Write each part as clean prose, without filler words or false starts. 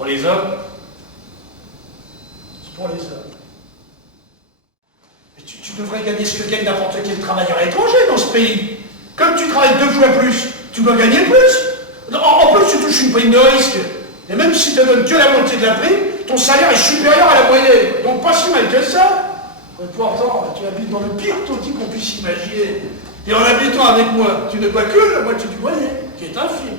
Pour les hommes. C'est pour les hommes. Mais tu devrais gagner ce que gagne n'importe quel travailleur étranger dans ce pays. Comme tu travailles 2 fois plus, tu dois gagner plus. En plus, tu touches une prime de risque. Et même si tu ne donnes que la moitié de la prime, ton salaire est supérieur à la moyenne. Donc pas si mal que ça. Et pourtant, tu habites dans le pire taudis qu'on puisse imaginer. Et en habitant avec moi, tu ne vois que la moitié du loyer, qui est infime.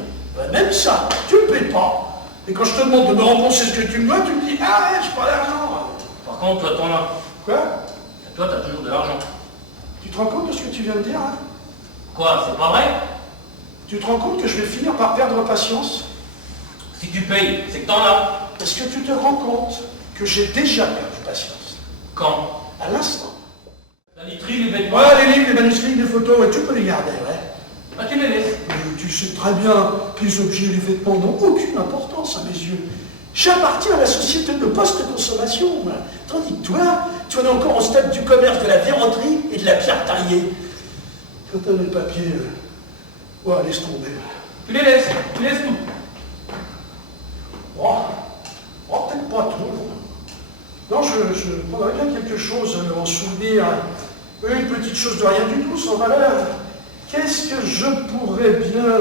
Même ça, tu ne payes pas. Et quand je te demande de me rembourser ce que tu me dois, tu me dis « Ah ouais, j'ai pas d'argent !» Par contre, toi, t'en as. Quoi? Toi, t'as toujours de l'argent. Tu te rends compte de ce que tu viens de dire, hein? Quoi, c'est pas vrai? Tu te rends compte que je vais finir par perdre patience? Si tu payes, c'est que t'en as. Est-ce que tu te rends compte que j'ai déjà perdu patience? Quand? À l'instant. La literie, les vêtements. Ouais, les livres, les manuscrits, les photos, ouais, tu peux les garder, ouais. Bah, tu les laisses. Tu sais très bien que les objets et les vêtements n'ont aucune importance à mes yeux. J'appartiens à la société de post-consommation. Tandis que toi, tu en es encore au stade du commerce de la verroterie et de la pierre taillée. Quand t'as les papiers, ouais, laisse tomber. Tu laisses tout. Peut-être pas tout. Non, je prendrais bien quelque chose en souvenir. Une petite chose de rien du tout, sans valeur. Qu'est-ce que je pourrais bien...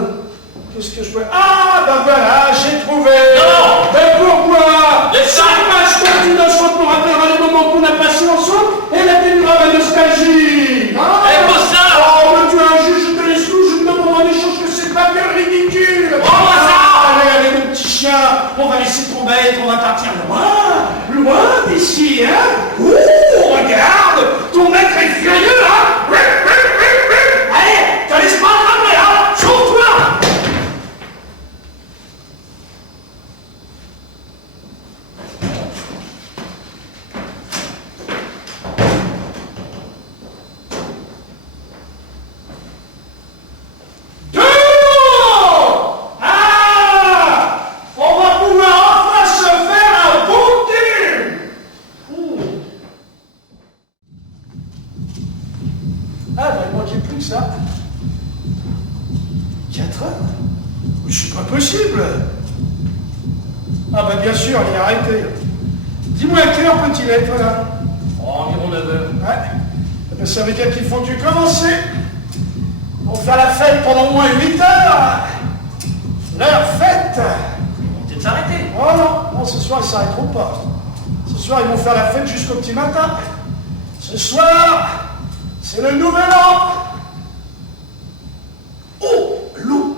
Qu'est-ce que je pourrais... Ah, ben voilà, j'ai trouvé. Non. Mais pourquoi? Laisse ça. C'est parce que tu notes pour rappellera les moments qu'on a passés ensemble et la télégramme à nostalgie. Ah, Eh, pose ça. Oh, mais tu es un juge, je te laisse tout, je te demande en échange que c'est pas bien ridicule. Rends-moi ça. Allez, mon petit chien, on va laisser tomber, on va partir loin d'ici, hein. Ouh, regarde, ton maître est furieux, hein. Allez, te laisse pas attraper, hein. Sauve-toi. Ah, ben, il manquait plus que ça. 4 heures? Mais c'est pas possible. Ah, ben, bien sûr, il est arrêté. Dis-moi à quelle heure peut-il être, là? Oh, environ 9 heures. Ouais. Eh ben, ça veut dire qu'il faut que tu commences. On va faire la fête pendant au moins 8 heures. Leur fête. Ils vont peut-être s'arrêter. Oh non, ce soir, ils ne s'arrêteront pas. Ce soir, ils vont faire la fête jusqu'au petit matin. Ce soir, c'est le nouvel an. Oh, l'eau.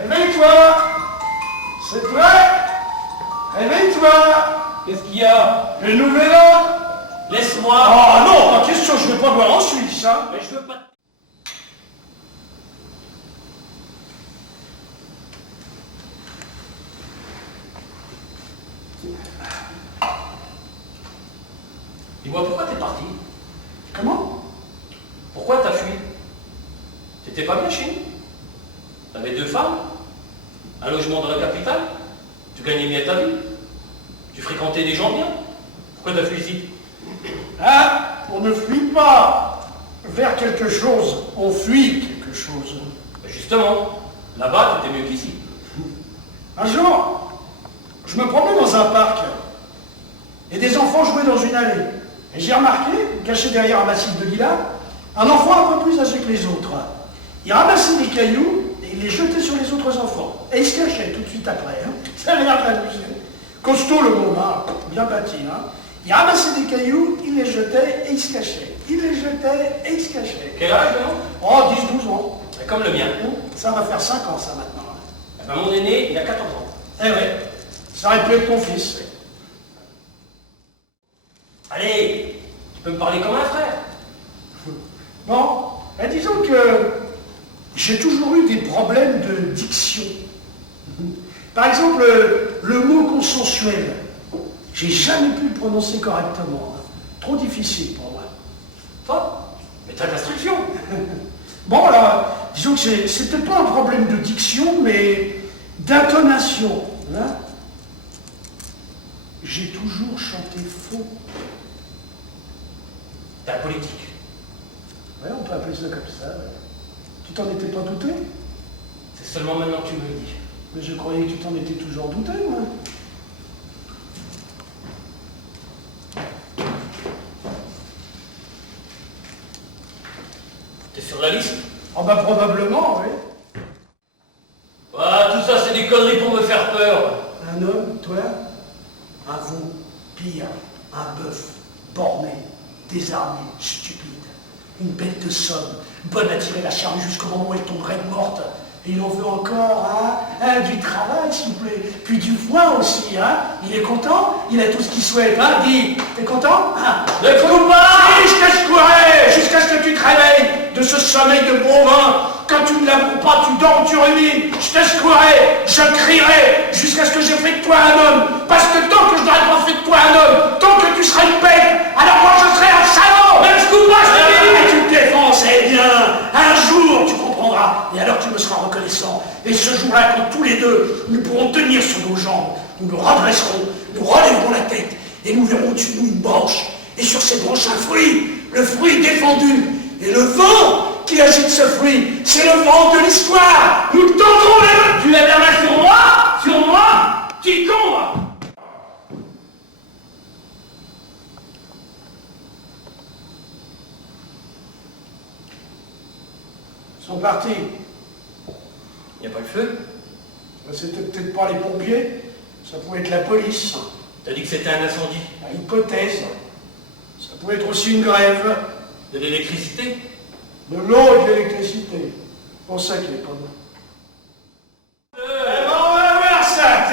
Réveille-toi. C'est prêt? Réveille-toi. Qu'est-ce qu'il y a? Le nouvel an. Laisse-moi. Ah non, pas question, je ne vais pas boire en Suisse, hein. Mais je veux pas... Dis-moi, pourquoi t'es parti? Comment? Pourquoi t'as fui? T'étais pas bien chez nous? T'avais 2 femmes? Un logement dans la capitale? Tu gagnais bien ta vie? Tu fréquentais des gens bien? Pourquoi t'as fui ici? Hein? On ne fuit pas vers quelque chose, on fuit quelque chose. Ben justement, là-bas, t'étais mieux qu'ici. Un jour, je me promenais dans un parc et des enfants jouaient dans une allée. Et j'ai remarqué, caché derrière un massif de lilas, un enfant un peu plus âgé que les autres. Il ramassait des cailloux et il les jetait sur les autres enfants. Et il se cachait tout de suite après. Hein. Ça avait l'air de l'amuser. Costaud le môme, hein, bien bâti. Hein. Il ramassait des cailloux, il les jetait et il se cachait. Il les jetait et il se cachait. Quel âge, non? Oh, 10, 12 ans. C'est comme le mien. Ça va faire 5 ans, ça, maintenant. Eh ben, mon aîné, il a 14 ans. Eh ouais, ça aurait pu être ton fils. Allez, tu peux me parler comme un frère. Bon, ben disons que j'ai toujours eu des problèmes de diction. Par exemple, le mot consensuel, j'ai jamais pu le prononcer correctement. Trop difficile pour moi. Toi, mais t'as de l'instruction. Bon, alors, disons que c'est peut-être pas un problème de diction, mais d'intonation. Hein. J'ai toujours chanté faux. T'es un politique. Ouais, on peut appeler ça comme ça. Ouais. Tu t'en étais pas douté? C'est seulement maintenant que tu me le dis. Mais je croyais que tu t'en étais toujours douté, moi. T'es sur la liste? Oh bah probablement, oui. Ah, tout ça, c'est des conneries pour me faire peur. Un homme, toi, un veau, pire, un bœuf, borné, désarmé, stupide, une bête de somme, bonne à tirer la charrue jusqu'au moment où elle tomberait morte. Et il en veut encore, hein, du travail, s'il vous plaît, puis du foin aussi, hein. Il est content, il a tout ce qu'il souhaite, hein. Dis, t'es content, hein? Ne fous pas! Si, je t'escouerai jusqu'à ce que tu te réveilles de ce sommeil de bovin. Quand tu ne l'avoues pas, tu dors, tu rumines. Je t'escouerai, je crierai jusqu'à ce que j'ai fait de toi un homme. Parce que tant que je n'aurai pas fait de toi un homme, tant que tu seras une bête, alors moi je serai un salaud. Ne fous pas, je te dis! Tu te défenses, eh bien, un jour tu comprendras. Et alors tu me seras reconnaissant. Et ce jour-là, quand tous les deux, nous pourrons tenir sur nos jambes, nous nous redresserons, nous relèverons la tête, et nous verrons au-dessus de nous une branche. Et sur cette branche un fruit, le fruit défendu. Et le vent qui agite ce fruit, c'est le vent de l'histoire. Nous tendrons les mains. Tu lèves la main sur moi? Sur moi? Qui con, moi? Ils sont partis. Y a pas le feu? C'était peut-être pas les pompiers, ça pouvait être la police. T'as dit que c'était un incendie. À hypothèse. Ça pouvait être aussi une grève. De l'électricité? De l'eau et de l'électricité. Pour ça qu'il est pas bon. On va voir ça,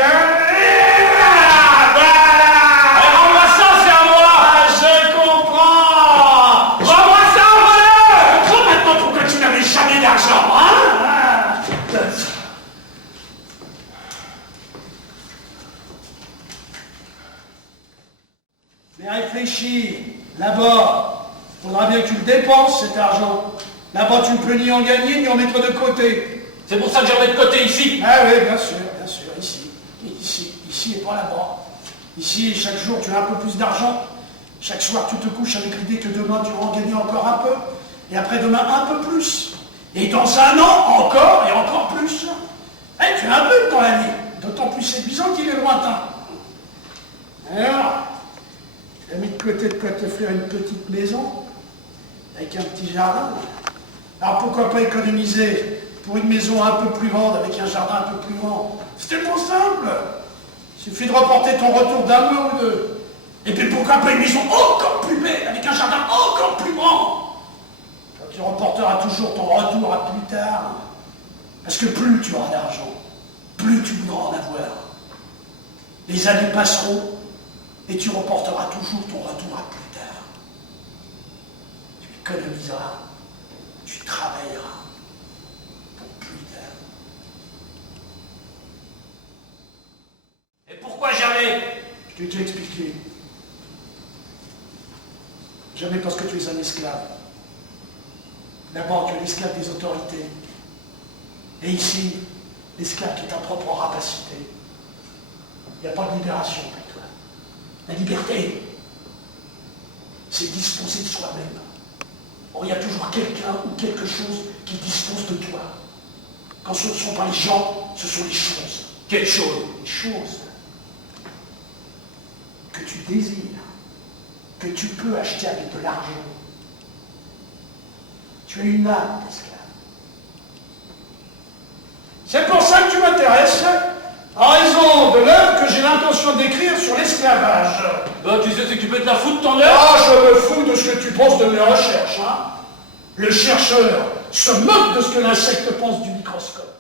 Rends-moi ça, c'est à moi! je comprends. Rends-moi ça, voleur! Je comprends maintenant pourquoi tu n'avais jamais d'argent, hein? Mais réfléchis, là-bas, faudra bien que tu le dépenses cet argent. Là-bas, tu ne peux ni en gagner ni en mettre de côté. C'est pour ça que j'en mets de côté ici. Ah oui, bien sûr, ici. Ici et pas là-bas. Ici, chaque jour, tu as un peu plus d'argent. Chaque soir, tu te couches avec l'idée que demain, tu vas en gagner encore un peu. Et après-demain, un peu plus. Et dans un an, encore et encore plus. Eh, tu as un but dans la vie. D'autant plus séduisant qu'il est lointain. Alors, tu as mis de côté de quoi te faire une petite maison, avec un petit jardin. Alors pourquoi pas économiser pour une maison un peu plus grande, avec un jardin un peu plus grand? C'est tellement simple. Il suffit de reporter ton retour d'un mois ou deux. Et puis pourquoi pas une maison encore plus belle, avec un jardin encore plus grand? Tu reporteras toujours ton retour à plus tard. Parce que plus tu auras d'argent, plus tu voudras en avoir. Les années passeront et tu reporteras toujours ton retour à plus tard. Tu économiseras, tu travailleras pour plus tard. Et pourquoi jamais? Je t'ai déjà expliqué. Jamais parce que tu es un esclave. D'abord, tu es l'esclave des autorités. Et ici, l'esclave qui est ta propre rapacité. Il n'y a pas de libération pour toi. La liberté, c'est disposer de soi-même. Or, il y a toujours quelqu'un ou quelque chose qui dispose de toi. Quand ce ne sont pas les gens, ce sont les choses. Quelle chose? Les choses que tu désires, que tu peux acheter avec de l'argent. Tu as une âme d'esclave. C'est pour ça que tu m'intéresses. En raison de l'œuvre que j'ai l'intention d'écrire sur l'esclavage. Ben, tu sais ce que tu peux te la foutre ton œuvre? Ah, je me fous de ce que tu penses de mes recherches, hein. Le chercheur se moque de ce que l'insecte pense du microscope.